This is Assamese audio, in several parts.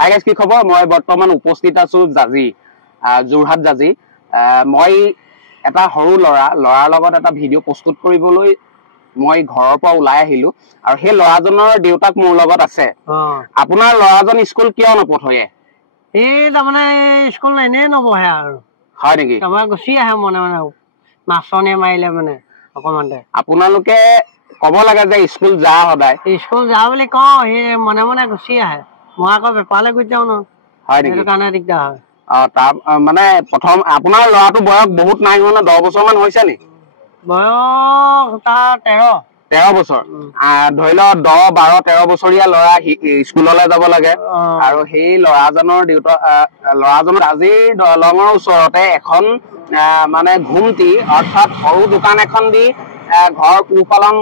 হাই গাইজ, কি খবৰ? মই বৰ্তমান উপস্থিত আছো জাজি, যোৰহাট জাজি। মই এটা সৰু ল'ৰাৰ লগত এটা ভিডিঅ' প্ৰস্তুত কৰিবলৈ মই ঘৰৰ পৰা ওলাই আহিলো আৰু সেই ল'ৰাজনৰ দেউতাক মোৰ লগত আছে। আপোনাৰ ল'ৰাজন স্কুল কিয় নপঠে? এই তাৰমানে স্কুল এনেই নবহে আৰু। হয় নেকি? তাৰপৰা গুচি আহে মনে মনে, মাছনে মাৰিলে মানে অকণমানতে। আপোনালোকে ক'ব লাগে যে স্কুল যা, সদায় স্কুল যা বুলি কওঁ, সি মনে মনে গুচি আহে। মই আকৌ বেপাৰলৈ গুচি যাওঁ ন। হয় নেকি? সেইটো কাৰণে দিগদাৰ হয়। তাৰ মানে প্ৰথম আপোনাৰ ল'ৰাটো বয়স বহুত নাই হোৱা ন? 10 বছৰ মান হৈছে নি? বয়স তাৰ 13 বছৰ। ধৰি লওক 10, 12, 13 বছৰীয়া ল'ৰা স্কুললৈ যাব লাগে। আৰু সেই ল'ৰাজনৰ ল'ৰাজনৰ আজিৰ দলঙৰ ওচৰতে এখন মানে ঘুমটি অৰ্থাৎ সৰু দোকান এখন দি ঘৰ পোহপালন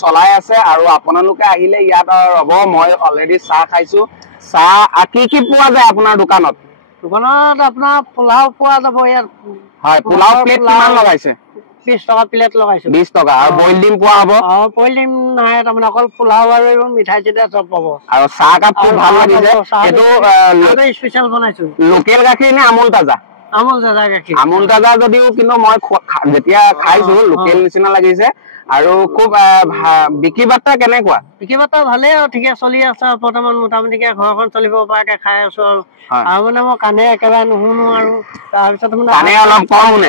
চলাই আছে। আৰু আপোনালোকে আহিলে ইয়াত ৰ'ব, মই অলৰেডি চাহ খাইছো। চাহ কি কি পোৱা যায় আপোনাৰ দোকানত? আপোনাৰ পোলাও পোৱা যাব ইয়াত। হয়, পোলাও প্লেট কিমান লগাইছে? 20 টকা প্লেট লগাইছো। 20 টকা। আৰু বইল ডিম পোৱা হ'ব? বইল ডিম নাই, তাৰমানে অকল পোলাও আৰু এইবোৰ মিঠাই চিঠাই চব পাব। আৰু চাহ কাপ খুব ভাল লাগিছে। এইটো স্পেচিয়েল বনাইছো। লোকেল গাখীৰ নে আমুল তাজা? আমুল তাজা গাখীৰ। আমুল তাজা যদিও কিন্তু মই যেতিয়া খাইছো লোকেল নিচিনা লাগিছে। আৰু খুব বিক্ৰী বাৰ্তা কেনেকুৱা? বিক্ৰী বাৰ্তা ভালেই আৰু ঠিকে চলি আছে। বৰ্তমান মোটামুটিকে ঘৰখন চলিব পৰাকে খাই আছো আৰু। আৰু মানে মই কাণে একেবাৰে নুশুনো আৰু। তাৰপিছত কাণে অলপ কম শুনে।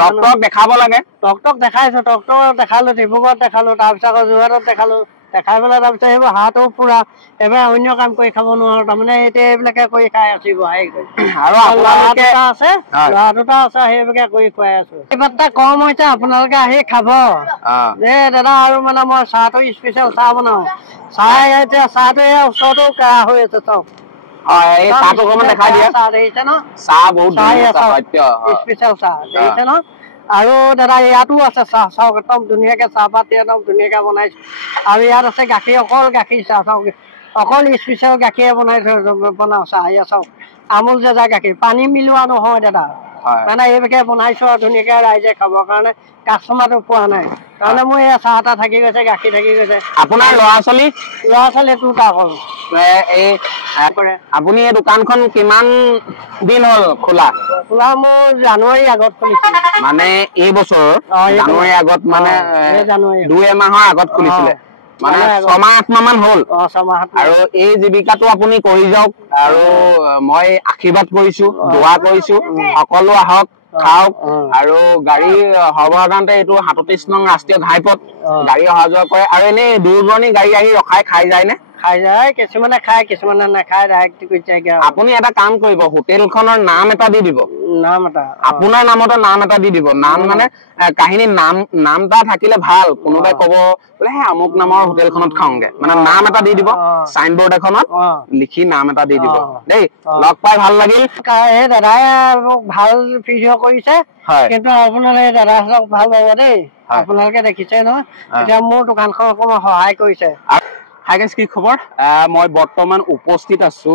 ডক্টৰক দেখাব লাগে। ডক্টৰক দেখাইছো, ডক্টৰ দেখালো, ডিব্ৰুগড়ত দেখালো, তাৰপিছত আকৌ যোৰহাটত দেখালো। দেখাই পেলাই তাৰপিছত সেইবোৰ হাতো পুৰা এবাৰ অন্য কাম কৰি খাব নোৱাৰো, তাৰমানে এতিয়া এইবিলাকে কৰি খাই আছো। আৰু ল'ৰা দুটা আছে, সেইবিলাকে কৰি খুৱাই আছো। এইবাৰটা কম হৈছে, আপোনালোকে আহি খাব দাদা। আৰু মানে মই চাহটো স্পেচিয়েল চাহ বনাও। চাহ এতিয়া চাহটো ওচৰতো কাঢ়া হৈ আছে চব। চাহটো অকমান দেখাই দিয়া। চাহ দেখিছে ন? চাহ বহুত স্পেচিয়েল চাহ দেখিছে ন? আৰু দাদা ইয়াতো আছে চাহ, চাওক একদম ধুনীয়াকে চাহপাত একদম ধুনীয়াকে বনাইছো। আৰু ইয়াত আছে গাখীৰ, অকল গাখীৰ চাহ, চাওক অকল স্পেচিয়েল গাখীৰে বনাও চাহ। ইয়াত চাওক আমুল তাজা গাখীৰ, পানী মিলোৱা নহয় দাদা। মানে এইভাগে বনাইছো আৰু ধুনীয়াকে ৰাইজে খাবৰ কাৰণে। কাষ্টমাৰটো পোৱা নাই তাৰমানে মোৰ এয়া চাহ এটা থাকি গৈছে, গাখীৰ থাকি গৈছে। আপোনাৰ ল'ৰা ছোৱালী দুটা হ'ল। আপুনি এই দোকানখন কিমান দিন হ'ল খোলা? মোৰ জানুৱাৰী আগত খুলিছিল। মানে এই বছৰৰ জানুৱাৰী আগত, মানে 2 মাহৰ আগত খুলিছিলে। মানে 6 মাহ 8 মাহ মান হ'ল। আৰু এই জীৱিকাটো আপুনি কৰি যাওক। আৰু মই আশীৰ্বাদ কৰিছো, দোৱা কৰিছো, সকলো আহক, খাওক। আৰু গাড়ী সৰ্বসাধাৰণতে এইটো 37 নং ৰাষ্ট্ৰীয় ঘাইপথ, গাড়ী অহা যোৱা কৰে। আৰু এনেই দূৰ দূৰণি গাড়ী আহি ৰখাই খাই যায় নে? খাই যায়, কিছুমানে খায়, কিছুমানে নাখায়, ডাইৰেক্ট গুচি যায়গে। আপুনি এটা কাম কৰিব, হোটেলখনৰ নাম এটা দি দিব। নাম এটা আপোনাৰ নামতে নাম এটা দি দিব। নাম মানে কাহিনীৰ নাম এটা থাকিলে ভাল। কোনোবাই কব বোলে হে আমুক নামৰ হোটেলখনত খাওঁগে, মানে নাম এটা দি দিব। চাইনবোৰ্ড এখনত লিখি নাম এটা দি দিব দেই। লগ পাই ভাল লাগিল। এই দাদাই মোক ভাল ভিডিঅ' কৰিছে, কিন্তু আপোনালোকে দাদাহঁতক ভাল পাব দেই। আপোনালোকে দেখিছে নহয়, এতিয়া মোৰ দোকানখন অকণমান সহায় কৰিছে। হাই গাইজ, কি খবৰ? মই বৰ্তমান উপস্থিত আছো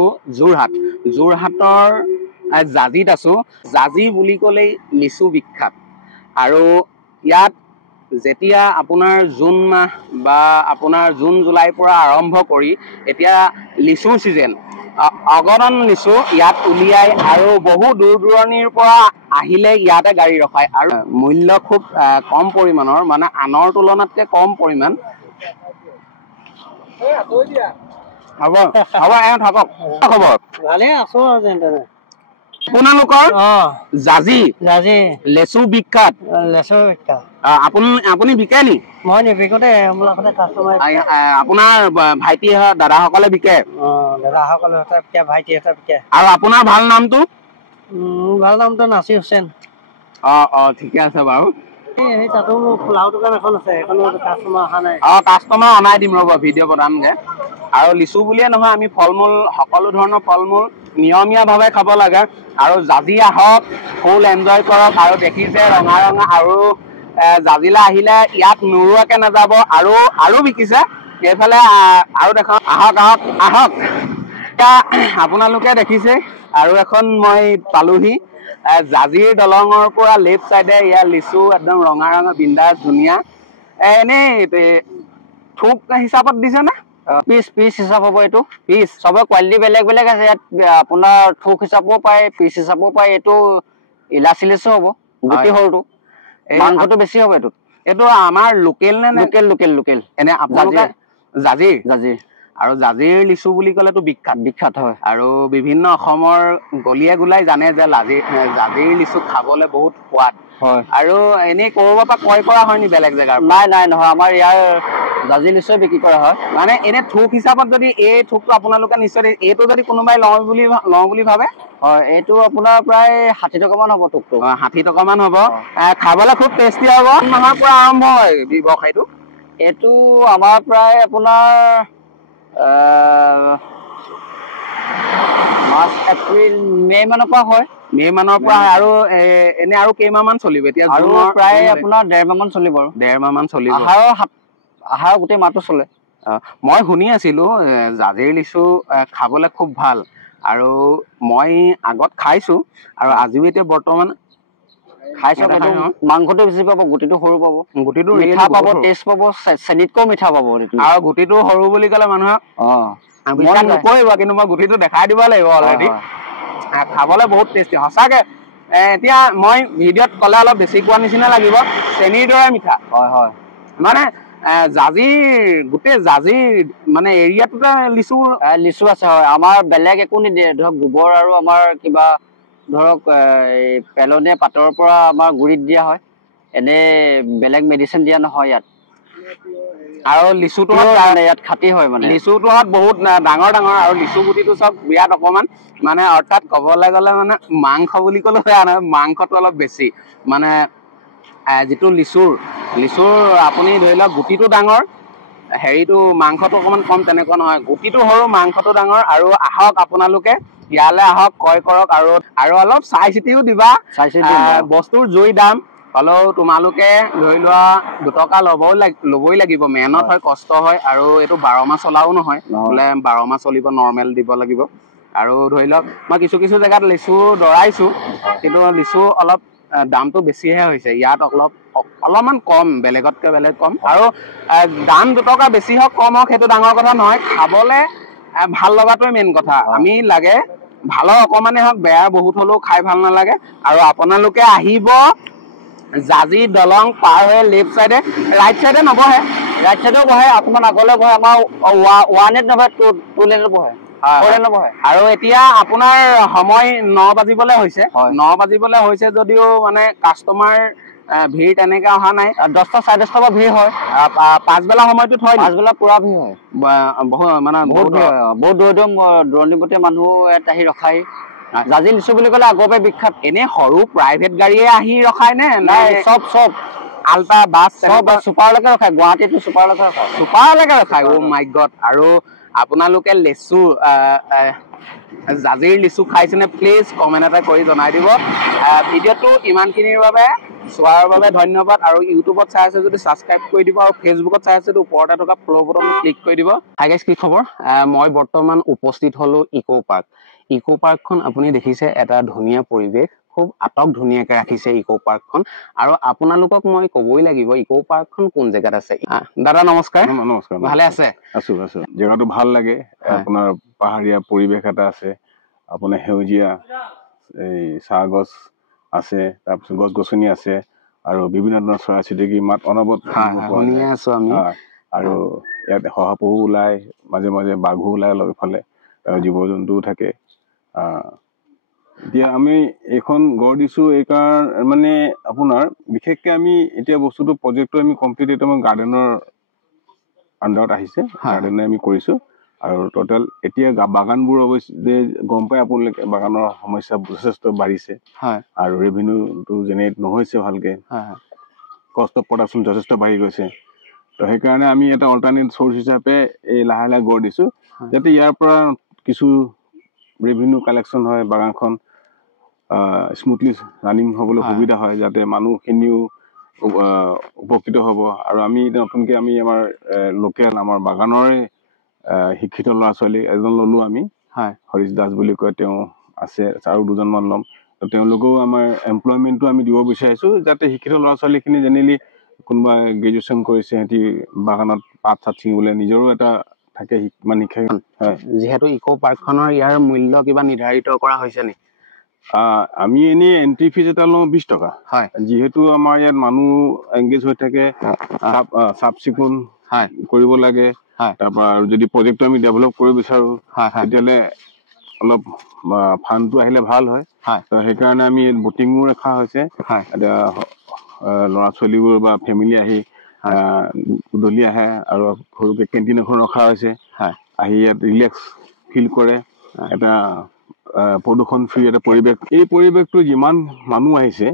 যোৰহাটৰ জাজিত আছো। জাজি বুলি ক'লেই লিচু বিখ্যাত। আৰু ইয়াত যেতিয়া আপোনাৰ জুন মাহ বা আপোনাৰ জুন জুলাইৰ পৰা আৰম্ভ কৰি এতিয়া লিচুৰ ছিজন, অগণন লিচু ইয়াত উলিয়াই আৰু বহু দূৰ দূৰণিৰ পৰা আহিলে ইয়াতে গাড়ী ৰখায়। আৰু মূল্য খুব কম পৰিমাণৰ, মানে আনৰ তুলনাতকে কম পৰিমাণ। হ'ব থাকক। খবৰ ভালে আছো আৰু যেন তেনে। আপোনালোকৰ জাজি লেচু বিখ্যাত। আপুনি বিকে নি? মই নিবিকো দেই, আপোনাৰ ভাইটি দাদাসকলে বিকে? দাদাসকলে বিকে, ভাইটিহঁতে বিকে। আৰু আপোনাৰ ভাল নামটো? ভাল নামটো নাছিৰ হুছেইন। ঠিকে আছে বাৰু। তাতো মোৰ পোলাও দোকান এখন আছে, কাষ্টমাৰ অহা নাই। কাষ্টমাৰ অনাই দিম ৰ'ব, ভিডিঅ' বনামগে। আৰু লিচু বুলিয়ে নহয়, আমি ফল মূল, সকলো ধৰণৰ ফল মূল নিয়মীয়াভাৱে খাব লাগে। আৰু জাজি আহক, ফুল এনজয় কৰক। আৰু দেখিছে ৰঙা ৰঙা, আৰু জাজিলা আহিলে ইয়াত নোৰোৱাকে নাযাব। আৰু বিকিছে এইফালে, আৰু দেখাওক, আহক। আপোনালোকে দেখিছে আৰু এখন মই পালোহি। জাজিৰ দলঙৰ পৰা লেফ্ট চাইডে ইয়াৰ লিচু একদম ৰঙা ৰঙা, বিন্দাছ, ধুনীয়া। এনেই থোক হিচাপত দিছে নে? পিচ হিচাপ হ'ব এইটো পিচ চবৰ কোৱালিটি বেলেগ বেলেগ আছে ইয়াত আপোনাৰ থোক হিচাপো পায় পিচ হিচাপো পায় এইটো ইলাচি লিচু হ'ব গুটি সৰুটো মাংসটো বেছি হ'ব এইটোত এইটো আমাৰ লোকেল নে লোকেল এনে আপোনালোকে জাজিৰ আৰু জাজিৰ লিচু বুলি ক'লেতো বিখ্যাত হয় আৰু বিভিন্ন অসমৰ গলিয়ে গুলাই জানে যে জাজিৰ লিচু খাবলৈ বহুত সোৱাদ হয় আৰু এনেই ক'ৰবাৰ পৰা ক্ৰয় কৰা হয় নি বেলেগ জেগাৰ নাই নহয় আমাৰ ইয়াৰ জাজি লিচুৱে বিক্ৰী কৰা হয় মানে এনে থোক হিচাপত যদি এই থোকটো আপোনালোকে নিশ্চয় এইটো যদি কোনোবাই লওঁ বুলি ভাবে হয় এইটো আপোনাৰ প্ৰায় 60 টকামান হ'ব থোকটো 60 টকামান হ'ব খাবলৈ খুব টেষ্টি হ'ব মাহৰ পৰা আৰম্ভ হয় ব্যৱসায়টো এইটো আমাৰ প্ৰায় আপোনাৰ মাৰ্চ এপ্ৰিল মে মানৰ পৰা হয় আৰু এনে আৰু কেইমাহ মান চলিব এতিয়া আৰু প্ৰায় আপোনাৰ 1.5 মাহ মান চলিব আৰু 1.5 মাহ মান চলিব আহাৰ গোটেই মাহটো চলে মই শুনি আছিলো জাজিৰ লিচু খাবলৈ খুব ভাল আৰু মই আগত খাইছো আৰু আজিও এতিয়া বৰ্তমান খাইছো মাংসটো বেছি পাব গুটিটো সৰু পাব গুটিটো মিঠা পাব টেষ্ট পাব চেনিতকৈ মিঠা পাব আৰু গুটিটো সৰু বুলি ক'লে মানুহে নকৰিব কিন্তু মই গুটিটো দেখাই দিব লাগিব অলৰেডি খাবলৈ বহুত টেষ্টি সঁচাকে এতিয়া মই ভিডিঅ'ত ক'লে অলপ বেছি কোৱা নিচিনা লাগিব চেনিৰ দৰে মিঠা হয় মানে গোটেই জাজিৰ মানে এৰিয়াটোতে লিচু আছে হয় আমাৰ বেলেগ একো নিদিয়ে ধৰক গোবৰ আৰু আমাৰ কিবা ধৰক পেলনীয়া পাতৰ পৰা আমাৰ গুৰিত দিয়া হয় এনে বেলেগ মেডিচিন দিয়া নহয় ইয়াত আৰু লিচুটো ইয়াত খাটি হয় মানে লিচুটো বহুত ডাঙৰ আৰু লিচু গুটিটো চব বিৰাট অকমান মানে অৰ্থাৎ ক'বলৈ গ'লে মানে মাংস বুলি ক'লে বেয়া নহয় মাংসটো অলপ বেছি মানে যিটো লিচুৰ আপুনি ধৰি লওক গুটিটো ডাঙৰ হেৰিটো মাংসটো অকমান কম তেনেকুৱা নহয় গুটিটো সৰু মাংসটো ডাঙৰ আৰু আহক আপোনালোকে ইয়ালৈ আহক ক্ৰয় কৰক আৰু অলপ চাই চিতিও দিবা বস্তুৰ জুই দাম হ'লেও তোমালোকে ধৰি লোৱা 2 টকা ল'বই লাগিব মেহনত হয় কষ্ট হয় আৰু এইটো 12 মাহ চলাও নহয় বোলে 12 মাহ চলিব নৰ্মেল দিব লাগিব আৰু ধৰি লওক মই কিছু জেগাত লিচু দৰাইছো কিন্তু লিচু অলপ দামটো বেছিহে হৈছে ইয়াত অলপমান কম বেলেগতকৈ বেলেগ কম আৰু দাম 2 টকা বেছি হওক কম হওক সেইটো ডাঙৰ কথা নহয় খাবলৈ ভাল লগাটোৱে মেইন কথা আমি লাগে ভালৰ অকমানে হওক বেয়া বহুত হ'লেও খাই ভাল নালাগে আৰু আপোনালোকে আহিব জাজি দলং পাৰ হৈ লেফ্ট চাইডে ৰাইট চাইডে নবহে ৰাইট চাইডেও বহে অকণমান আগলৈ বহে আমাৰ 1 নহয় 2 লেনত বহে আৰু এতিয়া আপোনাৰ সময় 9 বাজিবলৈ হৈছে যদিও মানে কাষ্টমাৰ ভিৰ তেনেকে অহা নাই 10টা 10:30 পৰা ভিৰ হয় পাছবেলা সময়টোত হয় পাছবেলা পুৰা ভিৰ হয় মানে বহুত দূৰণিবতীয়া মানুহ ইয়াত আহি ৰখাই জাজি লিচু বুলি ক'লে আগৰ পৰাই বিখ্যাত এনে সৰু প্ৰাইভেট গাড়ীয়ে আহি ৰখায় নে চব আল্টা বাছ চুপাৰলৈকে ৰখায় গুৱাহাটীতো চুপাৰলৈকে ৰখায় অ' মাই গড আৰু আপোনালোকে লিচু জাজিৰ লিচু খাইছেনে প্লিজ কমেণ্ট এটা কৰি জনাই দিব ভিডিঅ'টো ইমানখিনিৰ বাবে চোৱাৰ বাবে ধন্যবাদ আৰু ইউটিউবত চাই আছে যদি ছাবস্ক্ৰাইব কৰি দিব আৰু ফেচবুকত চাই আছে যদি ওপৰতে থকা ফ'ল' বটন ক্লিক কৰি দিব হাই গাইছ কি খবৰ মই বৰ্তমান উপস্থিত হ'লো ইকো পাৰ্কখন আপুনি দেখিছে এটা ধুনীয়া পৰিৱেশ খুব আটক ধুনীয়াকে ৰাখিছে ইকো পাৰ্কখন আৰু আপোনালোকক মই ক'বই লাগিব ইকো পাৰ্কখন কোন জেগাত আছে দাদা নমস্কাৰ ভালে আছে আছো জেগাটো ভাল লাগে আপোনাৰ পাহাৰীয়া পৰিৱেশ এটা আছে আপোনাৰ সেউজীয়া এই চাহ গছ আছে তাৰপিছত গছ-গছনি আছে আৰু বিভিন্ন ধৰণৰ চৰাই-চিৰিকটি মাত অনবৰত শুনি আছো আমি আৰু ইয়াত শহাপহু ওলাই মাজে মাজে বাঘো ওলাই অলপ ইফালে জীৱ-জন্তুও থাকে এতিয়া আমি এইখন গঢ় দিছো এইকাৰণ মানে আপোনাৰ বিশেষকৈ আমি এতিয়া বস্তুটো প্ৰজেক্টটো আমি কমপ্লিট আমাৰ গাৰ্ডেনৰ আণ্ডাৰত আহিছে গাৰ্ডেনে আমি কৰিছো আৰু টোটেল এতিয়া বাগানবোৰ অৱশ্যে গম পাই আপোনালোকে বাগানৰ সমস্যা যথেষ্ট বাঢ়িছে আৰু ৰেভিনিউটো জেনেৰেট নহৈছে ভালকে কষ্ট অফ প্ৰডাকশ্যন যথেষ্ট বাঢ়ি গৈছে তো সেইকাৰণে আমি এটা অল্টাৰনেট চ'ৰ্চ হিচাপে এই লাহে লাহে গঢ় দিছো যাতে ইয়াৰ পৰা কিছু ৰেভিনিউ কালেকশ্যন হয় বাগানখন স্মুথলি ৰানিং হ'বলৈ সুবিধা হয় যাতে মানুহখিনিও উপকৃত হ'ব আৰু আমি নতুনকৈ আমি আমাৰ লোকেল আমাৰ বাগানৰে শিক্ষিত ল'ৰা ছোৱালী এজন ল'লো আমি হৰিশ দাস বুলি কয় তেওঁ আছে আৰু 2জনমান ল'ম তেওঁলোকেও আমাৰ এমপ্লয়মেণ্টটো আমি দিব বিচাৰিছোঁ যাতে শিক্ষিত ল'ৰা ছোৱালীখিনি জেনেৰেলি কোনোবা গ্ৰেজুৱেশ্যন কৰিছে সিহঁতি বাগানত পাত চাত ছিঙিবলৈ নিজৰো এটা থাকে ইমান শিক্ষা হয় যিহেতু ইকো পাৰ্কখনৰ ইয়াৰ মূল্য কিবা নিৰ্ধাৰিত কৰা হৈছে নি আমি এনে এন্ট্ৰি ফিজ এটা লওঁ 20 টকা হয় যেহেতু আমাৰ ইয়াত মানুহ এংগেজ হৈ থাকে চাফ চিকুণ কৰিব লাগে তাৰপৰা যদি প্ৰজেক্টটো আমি ডেভেলপ কৰিব বিচাৰো তেতিয়াহ'লে অলপ ফাণ্ডটো আহিলে ভাল হয় তো সেইকাৰণে আমি বটিঙো ৰখা হৈছে এতিয়া ল'ৰা ছোৱালীবোৰ বা ফেমিলি আহি গধূলি আহে আৰু সৰুকে কেণ্টিন এখন ৰখা হৈছে আহি ইয়াত ৰিলেক্স ফিল কৰে এটা প্ৰদূষণ ফ্ৰী এটা পৰিৱেশ এই পৰিৱেশটো যিমান মানুহ আহিছে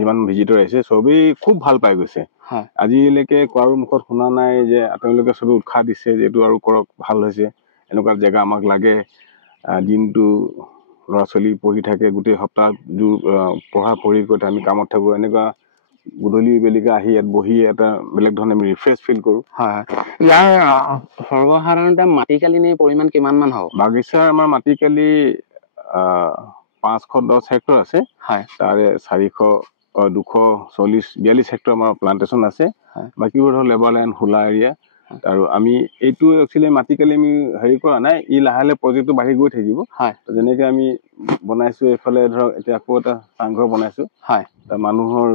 যিমান ভিজিটৰ আহিছে চবেই খুব ভাল পাই গৈছে আজিলৈকে কাৰো মুখত শুনা নাই যে তেওঁলোকে চবে উৎসাহ দিছে যে এইটো আৰু কৰক ভাল হৈছে এনেকুৱা জেগা আমাক লাগে দিনটো ল'ৰা ছোৱালী পঢ়ি থাকে গোটেই সপ্তাহজোৰ পঢ়ি গৈ আমি কামত থাকোঁ এনেকুৱা গধূলি বেলিকা আহি ইয়াত বহি এটা বেলেগ ধৰণে আমি ৰিফ্ৰেছ ফিল কৰোঁ ইয়াৰ সৰ্বসাধাৰণতে মাটিকালিনীৰ পৰিমাণ কিমান মান হ'ব বাগিচাৰ আমাৰ মাটিকালি 510 হেক্টৰ আছে তাৰে 242 হেক্টৰ আমাৰ প্লান্টেশ্যন আছে বাকীবোৰ ধৰ লেবাৰ লেণ্ড খোলা এৰিয়া আৰু আমি এইটো একচুৱেলি মাটিকালি আমি হেৰি কৰা নাই ই লাহে লাহে প্ৰজেক্টটো বাঢ়ি গৈ থাকিব যেনেকে আমি বনাইছো এইফালে ধৰক এতিয়া আকৌ এটা চাংঘৰ বনাইছো মানুহৰ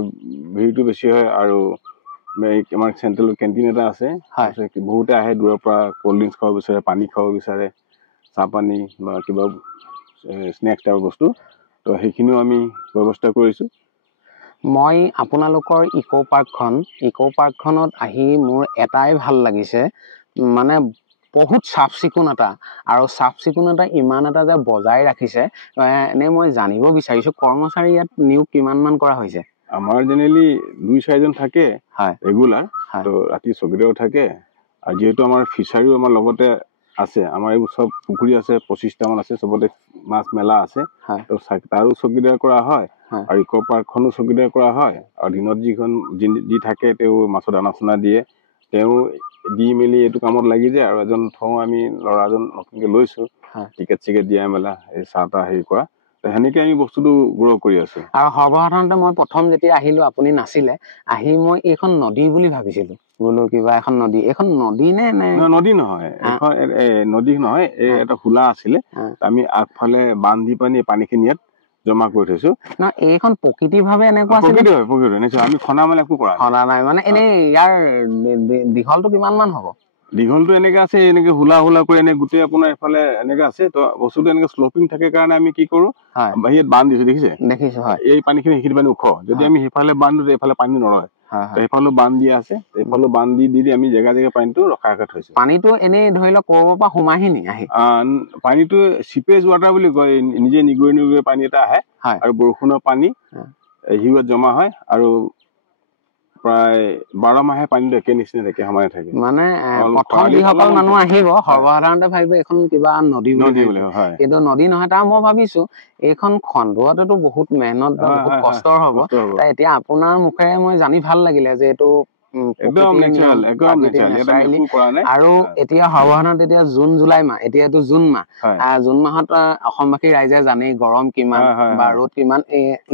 ভিৰটো বেছি হয় আৰু আমাৰ চেণ্ট্ৰেল কেণ্টিন এটা আছে বহুতে আহে দূৰৰ পৰা ক'ল্ড ড্ৰিংকছ খাব বিচাৰে পানী খাব বিচাৰে চাহ পানী বা কিবা স্নেক্স টাইপৰ বস্তু তো সেইখিনিও আমি ব্যৱস্থা কৰিছোঁ মই আপোনালোকৰ ইকো পাৰ্কখনত আহি মোৰ এটাই ভাল লাগিছে মানে বহুত চাফ চিকুণতা আৰু চাফ চিকুণতা ইমান এটা যে বজাই ৰাখিছে এনে মই জানিব বিচাৰিছোঁ কৰ্মচাৰী ইয়াত নিয়োগ কিমান মান কৰা হৈছে আমাৰ জেনেৰেলি 2-4জন থাকে ৰেগুলাৰ তো ৰাতি চকীদাৰো থাকে আৰু যিহেতু আমাৰ ফিচাৰীও আমাৰ লগতে আছে আমাৰ এইবোৰ চব পুখুৰী আছে 25টামান আছে চবতে মাছ মেলা আছে তো তাৰো চকীদাৰ কৰা হয় আৰু ইকো পাৰ্কখনো চকীদাৰ কৰা হয় আৰু দিনত যি থাকে তেওঁ মাছৰ দানা চানা দিয়ে তেওঁ দি মেলি এইটো কামত লাগি যায় আৰু এজন থওঁ আমি ল'ৰা এজন নতুনকৈ লৈছোঁ টিকেট চিকেট দিয়া মেলা এই চাহ তাহ হেৰি কৰা সেনেকে আমি বস্তুটো গ্ৰ' কৰি আছো আৰু সৰ্বসাধাৰণতে মই প্ৰথম যেতিয়া আহিলো আপুনি নাছিলে আহি মই এইখন নদী বুলি ভাবিছিলো বোলো কিবা এখন নদী এইখন নদী নে নদী নহয় এখন নদী নহয় এই এটা খোলা আছিলে আমি আগফালে বান্ধি পানীখিনি ইয়াত জমা কৰি থৈছো না এইখন প্ৰকৃতিভাৱে এনেকুৱা প্ৰকৃতি নিশ্চয় আমি খনা মেলা একো কৰা নাই মানে এনেই ইয়াৰ দীঘলটো কিমান মান হ'ব দীঘলটো এনেকে আছে এনেকে হুলা কৰি এনে গোটেই আপোনাৰ এইফালে এনেকে আছে তো বস্তুটো এনেকে শ্লপিং থাকে কাৰণে আমি কি কৰো বাহিৰত বান্ধ দিছো দেখিছো এই পানীখিনি সেইখিনি পানী ওখ যদি আমি সেইফালে বান্ধ দিওঁ এইফালে পানী নৰয় এইফালেও বান্ধ দিয়া আছে এইফালেও বান্ধ দি আমি জেগা পানীটো ৰখাই থৈছো পানীটো এনেই ধৰি লওক ক'ৰবাৰ পৰা সোমাহি নি আহি পানীটো চিপেজ ৱাটাৰ বুলি কয় নিজে নিগৰি পানী এটা আহে আৰু বৰষুণৰ পানী হিউত জমা হয় আৰু প্ৰায় 12 মাহে পানীটো একে নিচিনা থাকে সমানে থাকে মানে প্ৰথম যিসকল মানুহ আহিব সৰ্বসাধাৰণতে ভাবিব এখন কিবা নদী বুলি কিন্তু নদী নহয় তাৰ মই ভাবিছো এইখন খন্দুৱাতেতো বহুত মেহনত বা বহুত কষ্টৰ হ'ব এতিয়া আপোনাৰ মুখেৰে মই জানি ভাল লাগিলে যে এইটো একদম নেচাৰেল আৰু এতিয়া সৰ্বসাধাৰণতে এতিয়া জুন জুলাই মাহ এতিয়া এইটো জুন মাহ জুন মাহত অসমবাসী ৰাইজে জানেই গৰম কিমান বা ৰ'দ কিমান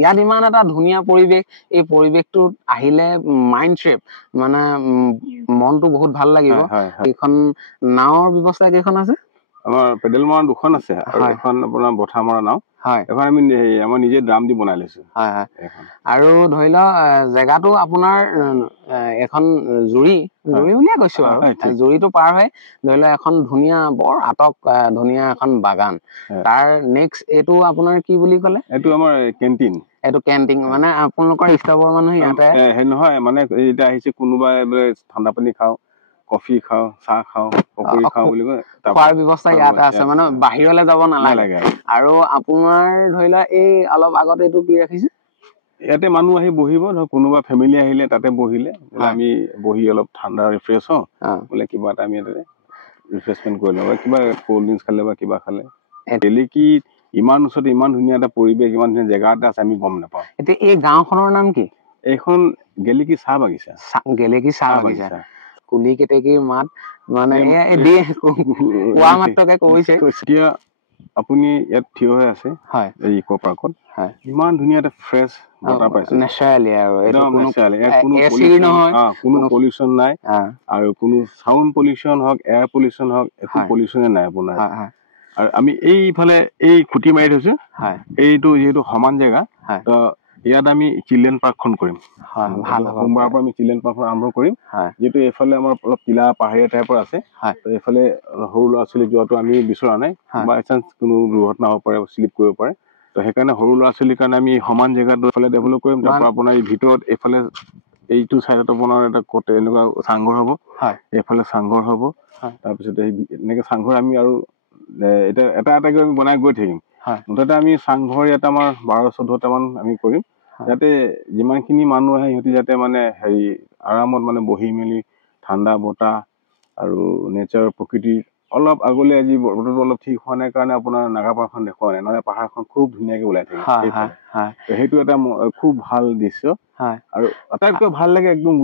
ইয়াত ইমান এটা ধুনীয়া পৰিৱেশ এই পৰিৱেশটোত আহিলে মাইণ্ড ট্ৰিপ মানে মনটো বহুত ভাল লাগিব এইখন নাৱৰ ব্যৱস্থা কেইখন আছে আমাৰ পেডেল মৰা 2খন আছে আৰু এখন আপোনাৰ বঠা মৰা নাও এখন আমি আমাৰ নিজে ড্ৰাম দি বনাই লৈছো আৰু ধৰি লওক জেগাটো আপোনাৰ এখন জুৰি বুলিয়ে কৈছো আৰু জুৰিটো পাৰ হয় ধৰি লওক এখন ধুনীয়া বৰ আটক ধুনীয়া এখন বাগান তাৰ নেক্সট এইটো আপোনাৰ কি বুলি ক'লে এইটো আমাৰ কেণ্টিন এইটো কেণ্টিন মানে আপোনালোকৰ ষ্টাফৰ মানুহ ইয়াতে নহয় মানে এতিয়া আহিছে কোনোবাই বোলে ঠাণ্ডা পানী খাওঁ কফি খাওঁ চাহ খাওঁ পকৰি খাওঁ বুলি কয় খোৱাৰ ব্যৱস্থা ইয়াতে আছে মানে বাহিৰলৈ যাব নালাগে আৰু আপোনাৰ ধৰি লোৱা এই অলপ আগত এইটো কি ৰাখিছে ইয়াতে মানুহ আহি বহিব ধৰ কোনোবা ফেমিলি আহিলে তাতে বহিলে আমি বহি অলপ ঠাণ্ডা ৰিফ্ৰেছ হওঁ বোলে কিবা এটা আমি ইয়াতে ৰিফ্ৰেছমেণ্ট কৰি লওঁ কিবা ক'ল্ড ড্ৰিংকছ খালে বা কিবা খালে ডেইলি কি ইমান ওচৰতে ইমান ধুনীয়া এটা পৰিৱেশ ইমান ধুনীয়া জেগা এটা আছে আমি গম নাপাওঁ এতিয়া এই গাঁওখনৰ নাম কি এইখন গেলেকী চাহ বাগিচা কুলি কেতেকীৰ মাত মানে কোৱা মাত্ৰকে কৈছে এতিয়া আপুনি ইয়াত থিয় হৈ আছে হয় এই ইক' পাৰ্কত হয় ইমান ধুনীয়া এটা ফ্ৰেছ বতাহ পাইছে নেচাৰেলি আৰু এইটো একদম কোনো নেচাৰেলি ইয়াত কোনো এচিড নহয় কোনো পলিউশ্যন নাই আৰু কোনো চাউণ্ড পলিউশ্যন হওক এয়াৰ পলিউশ্যন হওক একো পলিউশ্যনে নাই আপোনাৰ আৰু আমি এইফালে এই খুঁটি মাৰি থৈছো এইটো যিহেতু সমান জেগা তো ইয়াত আমি চিলড্ৰেন পাৰ্কখন কৰিম সোমবাৰৰ পৰা আমি চিলড্ৰেন পাৰ্কখন আৰম্ভ কৰিম যিহেতু এইফালে আমাৰ অলপ টিলা পাহাৰীয়া টাইপৰ আছে তো এইফালে সৰু ল'ৰা ছোৱালী যোৱাটো আমি বিচৰা নাই বাই চান্স কোনো দুৰ্ঘটনা হ'ব পাৰে শ্লিপ কৰিব পাৰে তো সেইকাৰণে সৰু ল'ৰা ছোৱালীৰ কাৰণে আমি সমান জেগাটো এইফালে ডেভেলপ কৰিম তাৰপৰা আপোনাৰ এই ভিতৰত এইফালে এইটো চাইডত আপোনাৰ এটা এনেকুৱা চাংঘৰ হ'ব এইফালে চাংঘৰ হ'ব তাৰপিছতে এনেকৈ চাংঘৰ আমি আৰু এতিয়া এটা এটাকৈ আমি বনাই গৈ থাকিম মুঠতে আমি চাংঘৰ ইয়াত আমাৰ 12-14টামান আমি কৰিম যাতে যিমানখিনি মানুহ আহে সিহঁতি যাতে মানে হেৰি আৰামত মানে বহি মেলি ঠাণ্ডা বতাহ আৰু নেচাৰৰ প্ৰকৃতিৰ অলপ আগলৈ আজি বতৰটো অলপ ঠিক হোৱা নাই কাৰণে আপোনাৰ নাগাপাহাৰখন দেখুওৱা নাই নহ'লে পাহাৰখন খুব ধুনীয়াকৈ ওলাই থাকে সেইটো এটা খুব ভাল দৃশ্য আৰু আটাইতকৈ ভাল লাগে একদম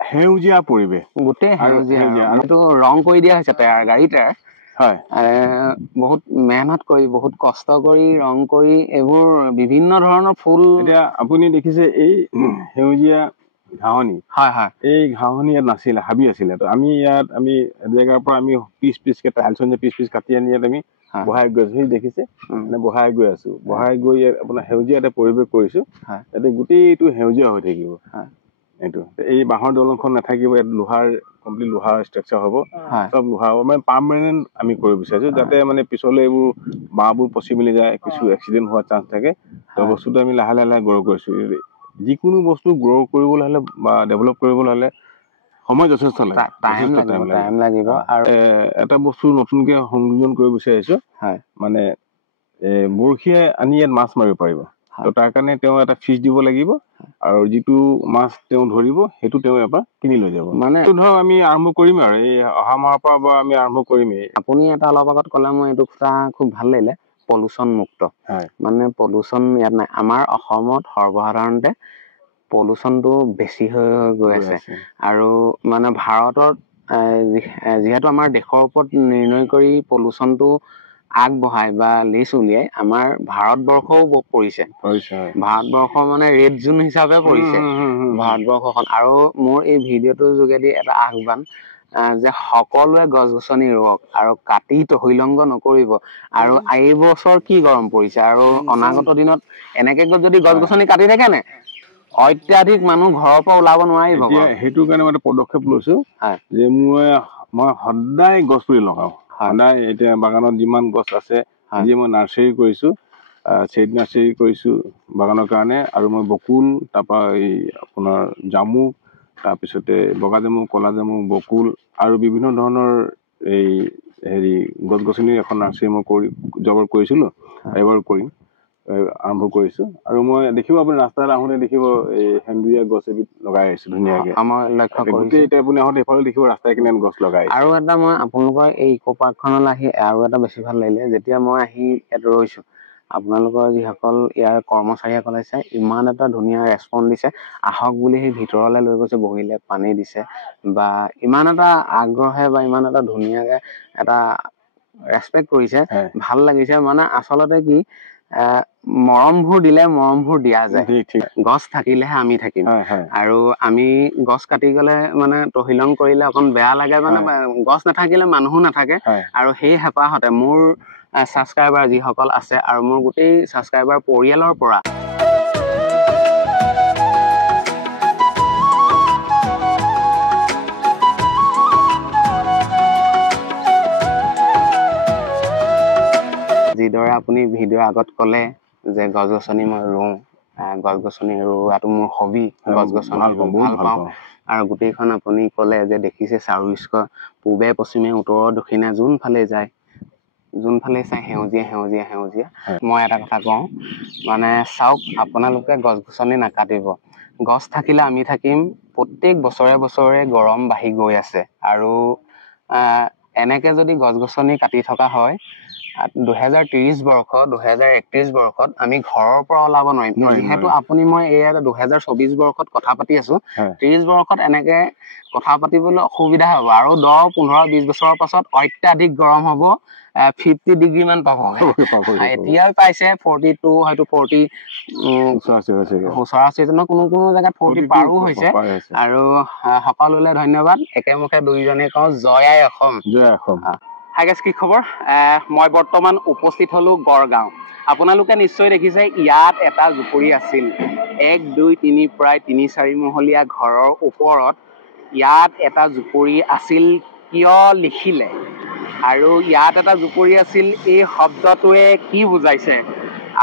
সেউজীয়া পৰিৱেশ গোটেই সেউজীয়া আৰু ৰং কৰি দিয়া হৈছে টায়াৰ গাড়ী টায়াৰ বহুত মেহনত কৰি বহুত কষ্ট কৰি ৰং কৰি এইবোৰ বিভিন্ন ধৰণৰ ফুল এতিয়া আপুনি দেখিছে এই সেউজীয়া ঘাঁহনি এই ঘাঁহনি ইয়াত নাছিলে হাবি আছিলে তো আমি ইয়াত আমি জেগাৰ পৰা আমি পিচকে টাইলছন যে পিচ কাটি আনি ইয়াত আমি বহাই গৈ আছো সেই দেখিছে মানে বহাই গৈ আছো বহাই গৈ ইয়াত আপোনাৰ সেউজীয়া এটা পৰিৱেশ কৰিছো ইয়াতে গোটেইটো সেউজীয়া হৈ থাকিব এইটো এই বাঁহৰ দলংখন নাথাকিব ইয়াত লোহাৰ কমপ্লিট লোহাৰ ষ্ট্ৰাকচাৰ হ'ব চব লোহাৰ মানে পাৰ্মানেণ্ট আমি কৰিব বিচাৰিছো যাতে মানে পিছলৈ এইবোৰ বাঁহবোৰ পচি মেলি যায় কিছু এক্সিডেণ্ট হোৱাৰ চান্স থাকে তো বস্তুটো আমি লাহে লাহে গ্ৰ' কৰিছো যিকোনো বস্তু গ্ৰ' কৰিবলৈ হ'লে বা ডেভেলপ কৰিবলৈ হ'লে সময় যথেষ্ট লাগে টাইম লাগিব আৰু এটা বস্তু নতুনকৈ সংযোজন কৰিব বিচাৰিছো মানে বৰশীয়ে আনি ইয়াত মাছ মাৰিব পাৰিব তো তাৰ কাৰণে তেওঁ এটা ফিজ দিব লাগিব আৰু যিটো মাছ তেওঁ ধৰিব সেইটো তেওঁ এবাৰ কিনি লৈ যাব মানে ধৰক আমি আৰম্ভ কৰিম আৰু এই অহা মাহৰ পৰা আমি আৰম্ভ কৰিমেই আপুনি এটা অলপ আগত ক'লে মই এইটো কথা খুব ভাল লাগিলে পলুশ্যন মুক্ত মানে পলুশ্যন ইয়াত নাই আমাৰ অসমত সৰ্বসাধাৰণতে পলুশ্যনটো বেছি হৈ গৈ আছে আৰু মানে ভাৰতত যিহেতু আমাৰ দেশৰ ওপৰত নিৰ্ণয় কৰি পলুশ্যনটো আগবঢ়াই বা লিষ্ট উলিয়াই আমাৰ ভাৰতবৰ্ষও পৰিছে ভাৰতবৰ্ষ মানে ৰেড জোন হিচাপে পৰিছে ভাৰতবৰ্ষখন আৰু মোৰ এই ভিডিঅ'টোৰ যোগেদি এটা আহ্বান যে সকলোৱে গছ গছনি ৰুৱক আৰু কাটি তহিলংগ নকৰিব আৰু এই বছৰ কি গৰম পৰিছে আৰু অনাগত দিনত এনেকে যদি গছ গছনি কাটি থাকে নে অত্যাধিক মানুহ ঘৰৰ পৰা ওলাব নোৱাৰিব সেইটো কাৰণে মই পদক্ষেপ লৈছো যে মই সদায় গছ পুলি লগাওঁ সদায় এতিয়া বাগানত যিমান গছ আছে আজি মই নাৰ্চাৰী কৰিছো চেড নাৰ্চাৰী কৰিছো বাগানৰ কাৰণে আৰু মই বকুল তাৰপৰা এই আপোনাৰ জামুক তাৰপিছতে বগা জামুক ক'লা জামুক বকুল আৰু বিভিন্ন ধৰণৰ এই হেৰি গছ গছনিৰ এখন নাৰ্চাৰী মই জবৰ কৰিছিলোঁ এবাৰ কৰিম আৰম্ভ কৰিছো আৰু মই দেখিব আপুনি ৰাস্তাত আহোঁতে দেখিব এই সেন্দুৰীয়া গছ এবিধ লগাই আহিছো ধুনীয়াকৈ আমাৰ লক্ষ্য কৰিছো এতিয়া আপুনি আহোঁতে এইফালে দেখিব ৰাস্তাই কিনাৰত গছ লগাই আৰু এটা মই আপোনালোকৰ এই ইক' পাৰ্কখনলৈ আহি আৰু এটা বেছি ভাল লাগিলে যেতিয়া মই আহি ইয়াত ৰৈছো আপোনালোকৰ যিসকল ইয়াৰ কৰ্মচাৰীসকলে চাই ইমান এটা ধুনীয়া ৰেচপন্স দিছে আহক বুলি সেই ভিতৰলৈ লৈ গৈছে বহিলে পানী দিছে বা ইমান এটা আগ্ৰহে বা ইমান এটা ধুনীয়াকৈ এটা ৰেচপেক্ট কৰিছে ভাল লাগিছে মানে আচলতে কি মৰমবোৰ দিলে মৰমবোৰ দিয়া যায় গছ থাকিলেহে আমি থাকিম আৰু আমি গছ কাটি গ'লে মানে তহিলং কৰিলে অকণ বেয়া লাগে মানে গছ নাথাকিলে মানুহো নাথাকে আৰু সেই হেঁপাহতে মোৰ ছাবস্ক্ৰাইবাৰ যিসকল আছে আৰু মোৰ গোটেই ছাবস্ক্ৰাইবাৰ পৰিয়ালৰ পৰা যিদৰে আপুনি ভিডিঅ'ৰ আগত ক'লে যে গছ গছনি মই ৰুওঁ গছ গছনি ৰোৱাটো মোৰ হবি গছ গছনি ভাল পাওঁ আৰু গোটেইখন আপুনি ক'লে যে দেখিছে চাৰিওস্ক পূবে পশ্চিমে উত্তৰ দক্ষিণে যোনফালে যায় যোনফালে চাই সেউজীয়া সেউজীয়া সেউজীয়া মই এটা কথা কওঁ মানে চাওক আপোনালোকে গছ গছনি নাকাটিব গছ থাকিলে আমি থাকিম প্ৰত্যেক বছৰে বছৰে গৰম বাঢ়ি গৈ আছে আৰু এনেকে যদি গছ গছনি কাটি থকা হয় 2030 বৰ্ষ 2031 বৰ্ষত আমি ঘৰৰ পৰা ওলাব নোৱাৰিম যিহেতু আপুনি মই এই 2024 বৰ্ষত কথা পাতি আছো 30 বৰ্ষত এনেকে কথা পাতিবলৈ অসুবিধা হ'ব আৰু 10-15-20 বছৰৰ পাছত অত্যাধিক গৰম হ'ব 50 ডিগ্ৰী মান পাব এতিয়া পাইছে 42 হয়তো 40 কোনো জেগাত 40 পাৰো হৈছে আৰু সকলোলে ধন্যবাদ একেমুখে দুইজনে কওঁ জয় আই অসম হাই গাইজ কি খবৰ মই বৰ্তমান উপস্থিত হলো গড়গাঁও আপোনালোকে নিশ্চয় দেখিছে ইয়াত এটা জুপুৰি আছিল 1 2 3 প্ৰায় 3-4 মহলীয়া ঘৰৰ ওপৰত ইয়াত এটা জুপুৰি আছিল কিয় লিখিলে আৰু ইয়াত এটা জুপুৰি আছিল এই শব্দটোৱে কি বুজাইছে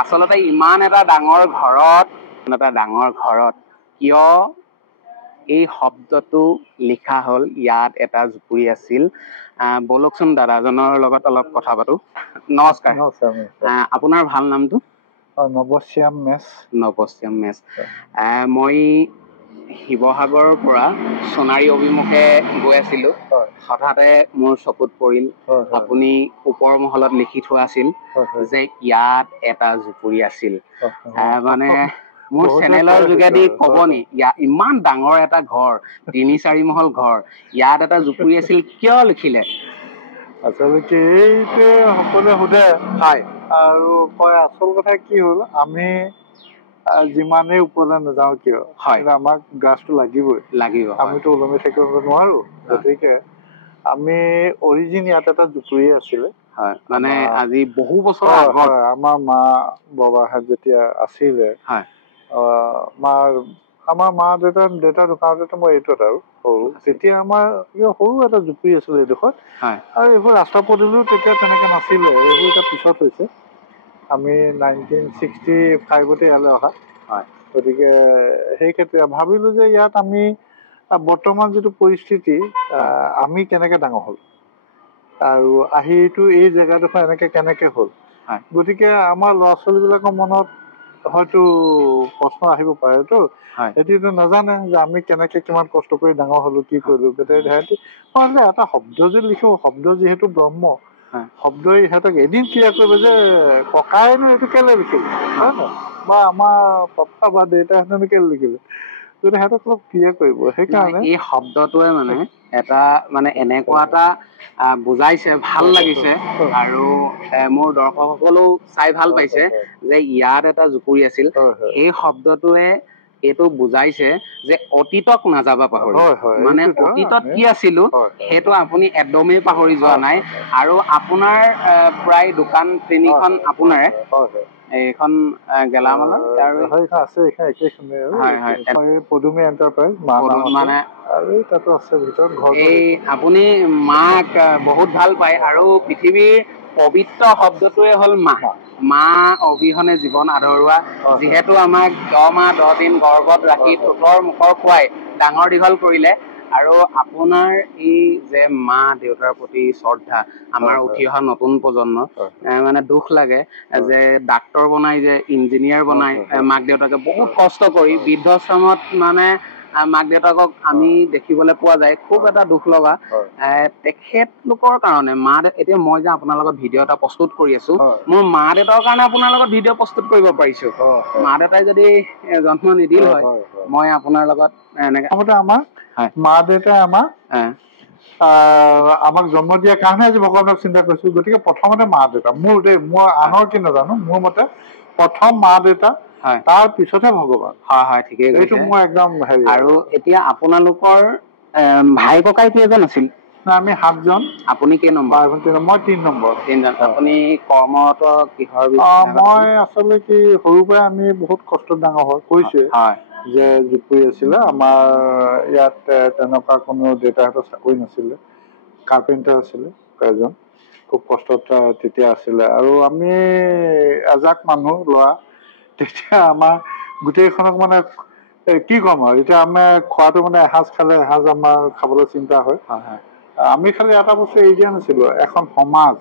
আচলতে ইমান এটা ডাঙৰ ঘৰত কিয় এই শব্দটো লিখা হল ইয়াত এটা জুপুৰি আছিল বলকচোন দাদাজনৰ লগত অলপ কথা পাতো নমস্কাৰ আপোনাৰ ভাল নামটো নৱশ্যাম মেছ মই শিৱসাগৰৰ পৰা সোণাৰী অভিমুখে গৈ আছিলো হঠাতে মোৰ চকুত পৰিল আপুনি ওপৰ মহলত লিখি থোৱা আছিল যে ইয়াত এটা জুপুৰি আছিল মানে মোৰ চেনেলৰ যোগেদি কব নি ইমান ডাঙৰ এটা ঘৰ 3-4 মহল ঘৰ ইয়াত এটা জুপুৰি আছিল কিয় লিখিলে আচলতে এইটোৱে সকলোৱে সোধে আৰু কয় আচল কথা কি হ'ল আমি যিমানেই ওপৰলৈ নাযাওঁ কিয় আমাক গাছটো লাগিব আমিতো ওলমি থাকিব নোৱাৰো গতিকে আমি অৰিজিন ইয়াত এটা জুপুৰি আছিলে মানে আজি বহু বছৰ আগত আমাৰ মা বাবাহঁত যেতিয়া আছিলে আমাৰ মা দেউতা ঢুকাওঁতে মই এইটোত আৰু সৰু তেতিয়া আমাৰ সৰু এটা জুপুৰি আছিলে এইডোখৰত আৰু এইবোৰ ৰাস্তা পদূলিও তেতিয়া তেনেকে নাছিলে এইবোৰ এতিয়া পিছত হৈছে আমি 1965 ইয়ালৈ অহা গতিকে সেই ক্ষেত্ৰত ভাবিলো যে ইয়াত আমি বৰ্তমান যিটো পৰিস্থিতি আমি কেনেকে ডাঙৰ হল আৰু আহিটো এই জেগাডোখৰ এনেকে কেনেকে হল গতিকে আমাৰ ল'ৰা ছোৱালীবিলাকৰ মনত হয়তো প্ৰশ্ন আহিব পাৰেতো সিহঁতিতো নাজানে যে আমি কেনেকে কিমান কষ্ট কৰি ডাঙৰ হলো কি কৰিলো গতিকে সিহঁতি এটা শব্দ যে লিখো শব্দ যিহেতু ব্ৰহ্ম শব্দই সিহঁতক এদিন ক্ৰিয়া কৰিব যে ককাইনো এইটো কেলে লিখিলে হয় নহয় বা আমাৰ পাপা বা দেউতাহঁতেনো কেলে লিখিলে গতিকে সিহঁতক অলপ ক্ৰিয়া কৰিব সেইকাৰণে এই শব্দটোৱে মানে এটা মানে এনেকুৱা এটা বুজাইছে ভাল লাগিছে আৰু মোৰ দৰ্শকসকলেও চাই ভাল পাইছে যে ইয়াত এটা জুপুৰি আছিল এই শব্দটোৱে এইটো বুজাইছে যে অতীতক নাযাবা পাহৰি মানে অতীতত কি আছিলো সেইটো আপুনি একদমেই পাহৰি যোৱা নাই আৰু আপোনাৰ প্ৰায় দোকান তিনিখন আপোনাৰে এইখন গেলামালৰ আৰু পদুমী এণ্টাৰপ্ৰাইজ মানে আৰু তাতো আছে ভিতৰত এই আপুনি মাক বহুত ভাল পায় আৰু পৃথিৱীৰ পবিত্ৰ শব্দটোৱে হ'ল মা অবিহনে জীৱন আধৰুৱা যিহেতু আমাক 10 মাহ 10 দিন গৰ্ভত ৰাখি ঠোঁটৰ মুখৰ খুৱাই ডাঙৰ দীঘল কৰিলে আৰু আপোনাৰ এই যে মা দেউতাৰ প্ৰতি শ্ৰদ্ধা আমাৰ উঠি অহা নতুন প্ৰজন্মৰ মানে দুখ লাগে যে ডাক্তৰ বনাই যে ইঞ্জিনিয়াৰ বনাই মাক দেউতাকে বহুত কষ্ট কৰি বৃদ্ধাশ্ৰমত মানে মাক দেউতাকক আমি দেখিবলৈ পোৱা যায় খুব এটা দুখ লগা তেখেতলোকৰ কাৰণে এতিয়া মই যে আপোনাৰ লগত ভিডিঅ' এটা প্ৰস্তুত কৰি আছো মোৰ মা দেউতাৰ কাৰণে আপোনাৰ লগত ভিডিঅ' প্ৰস্তুত কৰিব পাৰিছো মা দেউতাই যদি জন্ম নিদিল হয় মই আপোনাৰ লগত এনেকে আমাৰ মা দেউতাই আমাক জন্ম দিয়াৰ কাৰণে আজি ভগৱানক চিন্তা কৰিছো গতিকে প্ৰথমতে মা দেউতা মই আনৰ কি নাজানো মোৰ মতে প্ৰথম মা দেউতা তাৰ পিছতহে ভগৱান হয় ঠিকেই এইটো মই একদম আৰু এতিয়া আপোনালোকৰ ভাই ককাই কেইজন আছিল আমি 7 জন আপুনি কেই নম্বৰ মই 3 নম্বৰ আপুনি কৰ্মৰত কিহৰ মই আচলতে কি সৰুৰ পৰা আমি বহুত কষ্টত ডাঙৰ হৈছো যে জুপুৰি আছিলে আমাৰ ইয়াত তেনেকুৱা কোনো দেউতাহঁতৰ চাকৰি নাছিলে কাৰ্পেণ্টাৰ আছিলে এজন খুব কষ্টত তেতিয়া আছিলে আৰু আমি এজাক মানুহ ল'ৰা তেতিয়া আমাৰ গোটেইখনক মানে কি ক'ম আৰু এতিয়া আমাৰ খোৱাটো মানে এসাঁজ খালে এসাঁজ আমাৰ খাবলৈ চিন্তা হয় আমি খালি এটা বস্তু এৰি দিয়া নাছিলো এখন সমাজ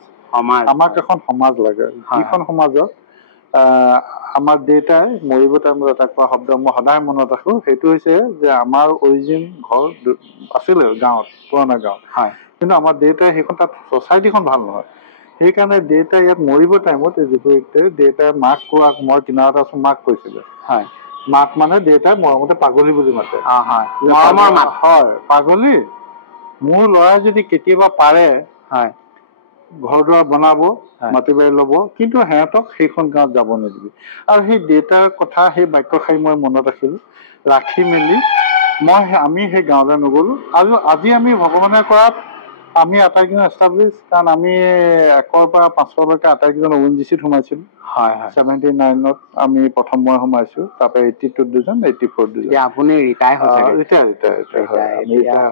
আমাক এখন সমাজ লাগে যিখন সমাজত আমাৰ দেউতাই মৰিব টাইমত এটা কোৱা শব্দ মই সদায় মনত ৰাখো সেইটো হৈছে যে আমাৰ অৰিজিন ঘৰ আছিলে গাঁৱত পুৰণা গাঁৱত কিন্তু আমাৰ দেউতাই সেইখন তাত ছ'চাইটিখন ভাল নহয় সেইকাৰণে দেউতাই ইয়াত মৰিব টাইমত এই জুপুৰীতে দেউতাই মাক কোৱাক মই কিনাৰত আছো মাক কৈছিলে হয় মাক মানে দেউতাই মৰমতে পাগলী বুলি মাতে হয় পাগলী মোৰ ল'ৰাই যদি কেতিয়াবা পাৰে হয় ঘৰ দুৱাৰ বনাব মাটি বাৰী ল'ব কিন্তু সিহঁতক সেইখন গাঁৱত যাব নিদিবি আৰু সেই দেউতাৰ কথা সেই বাক্যশাৰী মই মনত ৰাখিলোঁ ৰাখি মেলি আমি সেই গাঁৱলৈ নগ'লোঁ আৰু আজি আমি ভগৱানে কৰাত আমি আটাইকেইজন এষ্টাব্লিছ কাৰণ আমি 1ৰ পৰা 5লৈকে আটাইকেইজন ONGC-ত সোমাইছিলোঁ 79ত আমি প্ৰথম মই সোমাইছোঁ তাৰপৰা 82 দুজন 84 দুজন আপুনি ৰিটায়াৰ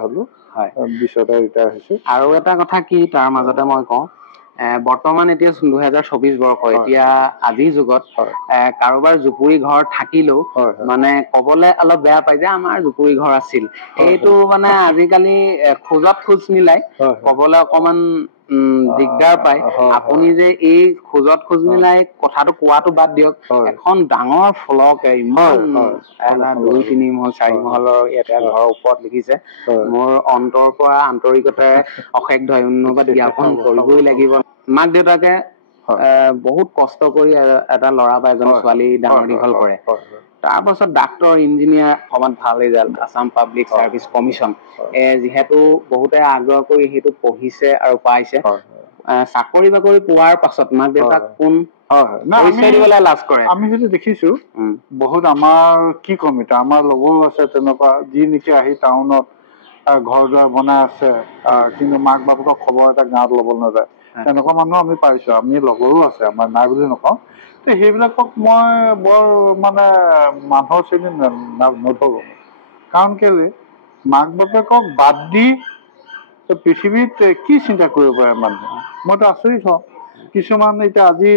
হ'লোঁ 20তে ৰিটায়াৰ হৈছোঁ আৰু এটা কথা কি তাৰ মাজতে মই কওঁ বৰ্তমান এতিয়া 2024 বৰ্ষ এতিয়া আজিৰ যুগত কাৰোবাৰ জুপুৰি ঘৰ থাকিলেও মানে কবলৈ অলপ বেয়া পাই যে আমাৰ জুপুৰি ঘৰ আছিল এইটো মানে আজিকালি খোজত খোজ মিলাই কবলৈ অকমান দিগদাৰ পায় আপুনি যে এই খোজত খোজ মিলাই কথাটো কোৱাটো বাদ দিয়ক এখন ডাঙৰ ফলকে ইমান 2-3 মহল 4 মহলৰ ইয়াতে ঘৰৰ ওপৰত লিখিছে মোৰ অন্তৰ পৰা আন্তৰিকতাৰে অশেষ ধন্যবাদ জ্ঞাপন কৰিবই লাগিব মাক দেউতাকে বহুত কষ্ট কৰি এটা ল'ৰা বা এজন ছোৱালী ডাঙৰ দীঘল কৰে তাৰ পাছত ডাক্তৰ ইঞ্জিনিয়াৰ সমান ভাল result Assam public service commission যেহেতু বহুতে আগ্ৰহ কৰি সেইটো পঢ়িছে আৰু পাইছে চাকৰি বাকৰি পোৱাৰ পাছত মাক দেউতাক কোন আমি যদি দেখিছো বহুত আমাৰ কি কম এতিয়া আমাৰ লগৰো আছে তেনেকুৱা যি নেকি আহি টাউনত ঘৰ দুৱাৰ বনাই আছে কিন্তু মাক বাপেকক খবৰ এটা গাঁৱত ল'ব নাযায় তেনেকুৱা মানুহ আমি পাইছো আমি লগৰো আছে আমাৰ নাই বুলি নকওঁ তো সেইবিলাকক মই বৰ মানে মানুহৰ শ্ৰেণী নধৰো কাৰণ কেলে মাক বাপেকক বাদ দি পৃথিৱীত কি চিন্তা কৰিব পাৰে মানুহে মইতো আচৰিত হওঁ কিছুমান এতিয়া আজি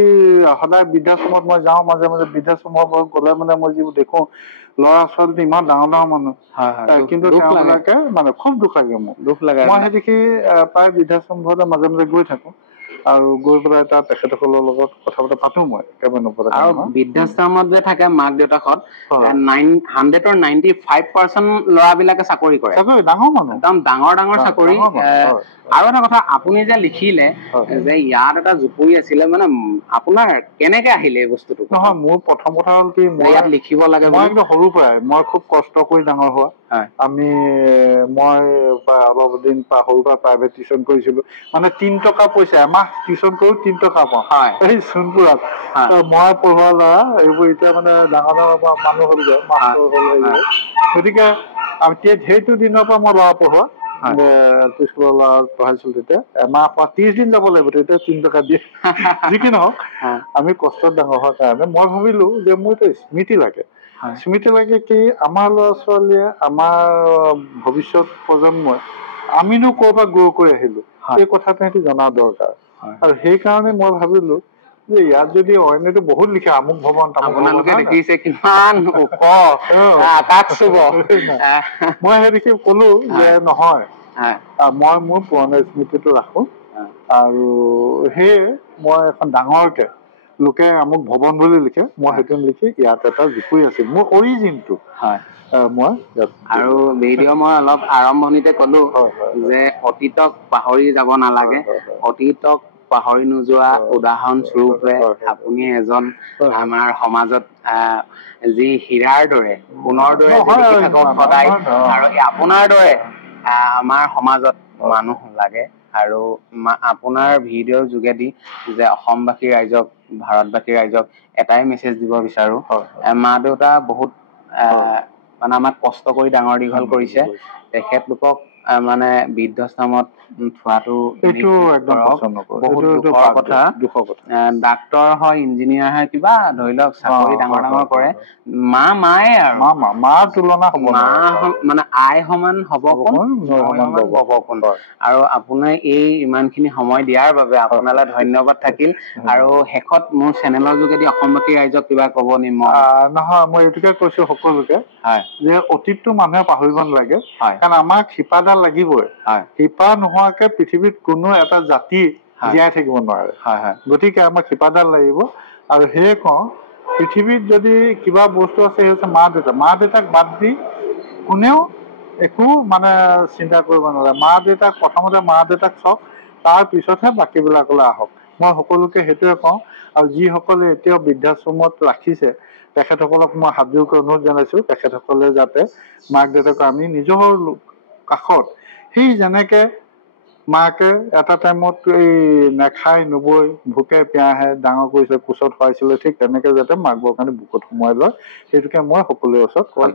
সদায় বৃদ্ধাশ্ৰমত মই যাওঁ মাজে মাজে বৃদ্ধাশ্ৰমত গ'লে মানে মই যিবোৰ দেখোঁ ল'ৰা ছোৱালী ইমান ডাঙৰ ডাঙৰ মানুহ কিন্তু তেওঁলোকে মানে খুব দুখ লাগে মোৰ মই সেই দেখি প্ৰায় বৃদ্ধাশ্ৰমবোৰতে মাজে মাজে গৈ থাকোঁ আৰু গৈ পেলাই তাত তেখেতসকলৰ লগত কথা বতৰা পাতো মই একেবাৰে নপৰে আৰু বৃদ্ধাশ্ৰমত যে থাকে মাক দেউতাকত 95% ল'ৰাবিলাকে চাকৰি কৰে ডাঙৰ মানুহ একদম ডাঙৰ ডাঙৰ চাকৰি আৰু এটা কথা আপুনি যে লিখিলে যে ইয়াত এটা জুপুৰি আছিলে মানে আপোনাৰ কেনেকে আহিলে এই বস্তুটো নহয় মোৰ প্ৰথম কথা হ'ল কি মই ইয়াত লিখিব লাগে মই একদম সৰুৰ পৰাই মই খুব কষ্ট কৰি ডাঙৰ হোৱা আমি মই অলপ দিন সৰুৰ পৰা প্ৰাইভেট টিউশ্যন কৰিছিলোঁ মানে 3 টকা পইচা এমাহ টিউশ্যন কৰোঁ 3 টকা পাওঁ এই সোণপুৰত মই পঢ়োৱা ল'ৰা এইবোৰ এতিয়া মানে ডাঙৰ ডাঙৰ মানুহ হ'লগৈ গতিকে সেইটো দিনৰ পৰা মই ল'ৰা পঢ়োৱা স্কুলৰ ল'ৰা পঢ়াইছিলোঁ তেতিয়া এমাহ 30 দিন যাব লাগিব তেতিয়া 3 টকা দিয়ে যি কি নহওক আমি কষ্টত ডাঙৰ হোৱাৰ কাৰণে মই ভাবিলোঁ যে মোৰ এটা স্মৃতি লাগে কি আমাৰ ল'ৰা ছোৱালীয়ে আমাৰ ভৱিষ্যত প্ৰজন্মই আমিনো ক'ৰ পৰা গ্ৰ' কৰি আহিলোঁ এই কথাটো সিহঁতি জনা দৰকাৰ আৰু সেইকাৰণে মই ভাবিলোঁ যে ইয়াত যদি অন্যটো বহুত লিখে আমুক ভৱন আপোনালোকে দেখিছে কিমান ওখ আকাশ চুব মই সেই দেখি ক'লো যে নহয় মই মোৰ পুৰণা স্মৃতিটো ৰাখোঁ আৰু সেয়ে মই এখন ডাঙৰকে লোকে আমুক ভৱন বুলি লিখে মই সেইটো লিখি ইয়াত এটা জুপুৰি আছিল মোৰ অৰিজিনটো মই আৰু ভিডিঅ' মই অলপ আৰম্ভণিতে ক'লো যে অতীতক পাহৰি যাব নালাগে অতীতক পাহৰি নোযোৱা উদাহৰণ স্বৰূপে আপুনি এজন আমাৰ সমাজত যি হীৰাৰ দৰে সোণৰ দৰে সদায় আৰু আপোনাৰ দৰে আমাৰ সমাজত মানুহ লাগে আৰু আপোনাৰ ভিডিঅ'ৰ যোগেদি যে অসমবাসী ৰাইজক ভাৰতবাসী ৰাইজক এটাই মেছেজ দিব বিচাৰো মা দেউতা বহুত মানে আমাক কষ্ট কৰি ডাঙৰ দীঘল কৰিছে তেখেতলোকক মানে বৃদ্ধাশ্ৰমত থোৱাটো বহুত দুখৰ কথা ডাক্তৰ হয় ইঞ্জিনিয়াৰ হয় কিবা ধৰি লওক চাকৰি ডাঙৰ ডাঙৰ কৰে মায়ে আৰু মাৰ তুলনা মানে আই সমান হ'ব কোন আৰু আপোনাৰ এই ইমানখিনি সময় দিয়াৰ বাবে আপোনালৈ ধন্যবাদ থাকিল আৰু শেষত মোৰ চেনেলৰ যোগেদি অসমবাসী ৰাইজক কিবা ক'ব নি নহয় মই এইটোকে কৈছো সকলোকে যে অতীতটো মানুহে পাহৰিব নালাগে কাৰণ আমাক শিপাডাল লাগিবই শিপা নোহোৱাকে পৃথিৱীত কোনো এটা জাতি জীয়াই থাকিব নোৱাৰে গতিকে আমাক শিপাডাল লাগিব আৰু সেয়ে কওঁ পৃথিৱীত যদি কিবা বস্তু আছে সেই হৈছে মা দেউতাক বাদ দি কোনেও একো মানে চিন্তা কৰিব নালাগে মা দেউতাক প্ৰথমতে মা দেউতাক চাওক তাৰ পিছতহে বাকীবিলাকলৈ আহক মই সকলোকে সেইটোৱে কওঁ। আৰু যিসকলে এতিয়াও বৃদ্ধাশ্ৰমত ৰাখিছে তেখেতসকলক মই হাতযোৰ অনুৰোধ জনাইছোঁ, তেখেতসকলে যাতে মাক দেউতাক আমি নিজৰ কাষত সেই যেনেকৈ মাকে এটা টাইমত এই নেখাই নবৈ ভোকে পিয়াহে ডাঙৰ কৰিছে, কোচত খুৱাইছিলে, ঠিক তেনেকৈ যাতে মাকবৰ কাৰণে বুকুত সোমোৱাই লয়, সেইটোকে মই সকলোৰে ওচৰত কোৱা